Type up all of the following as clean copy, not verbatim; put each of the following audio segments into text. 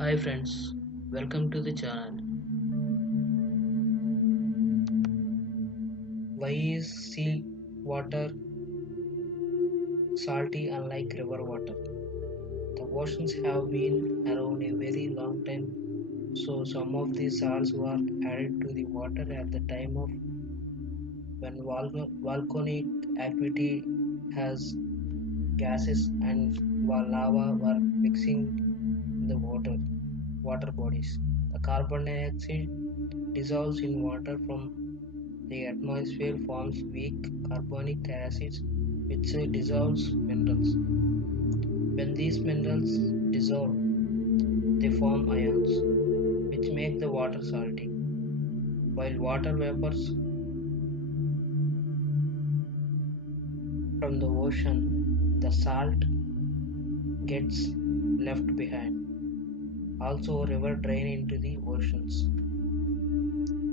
Hi friends, welcome to the channel. Why is sea water salty unlike river water? The oceans have been around a very long time, so some of the salts were added to the water at the time of when volcanic activity has gases and lava were mixing in the water bodies. The carbon dioxide dissolves in water from the atmosphere forms weak carbonic acids which dissolves minerals. When these minerals dissolve, they form ions, which make the water salty. While water vapors from the ocean, the salt gets left behind. Also, river drain into the oceans,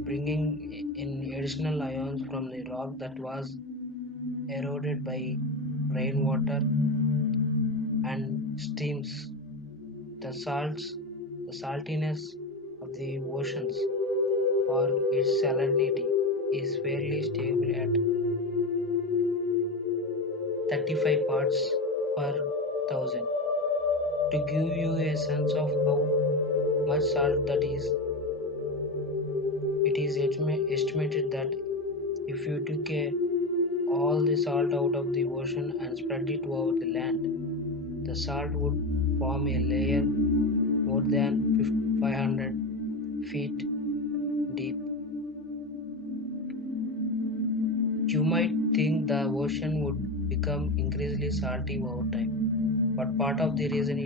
bringing in additional ions from the rock that was eroded by rainwater and streams. The salts, the saltiness of the oceans or its salinity is fairly stable at 35 parts per thousand. To give you a sense of how much salt that is, it is estimated that if you took all the salt out of the ocean and spread it over the land, the salt would form a layer more than 500 feet deep. You might think the ocean would become increasingly salty over time, but part of the reason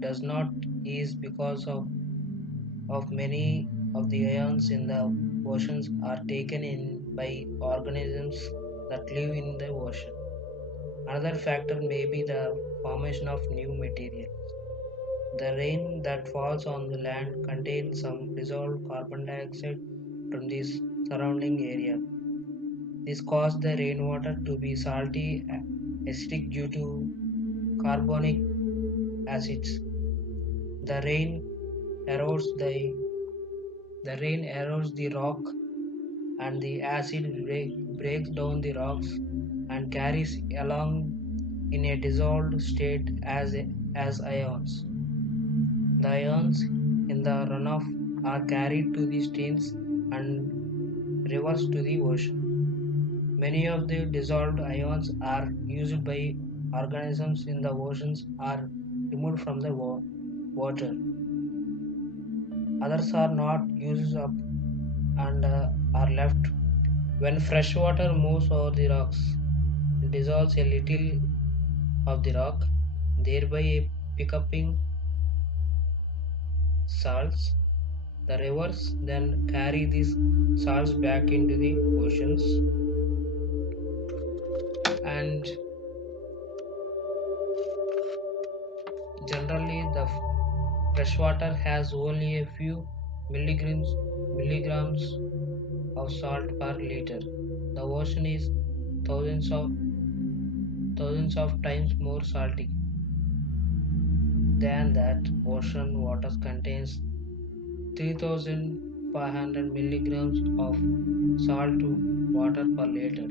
does not is because of many of the ions in the oceans are taken in by organisms that live in the ocean. Another factor may be the formation of new material. The rain that falls on the land contains some dissolved carbon dioxide from this surrounding area. This caused the rainwater to be salty, acidic due to carbonic acids. The rain erodes the rock, and the acid breaks down the rocks and carries along in a dissolved state as ions. The ions in the runoff are carried to the streams and rivers to the ocean. Many of the dissolved ions are used by organisms in the oceans or removed from the water. Others are not used up and are left. When fresh water moves over the rocks, it dissolves a little of the rock, thereby picking salts. The rivers then carry these salts back into the oceans, and generally the freshwater has only a few milligrams of salt per liter. The ocean is thousands of thousands of times more salty than that. Ocean water contains 3,500 milligrams of salt to water per liter.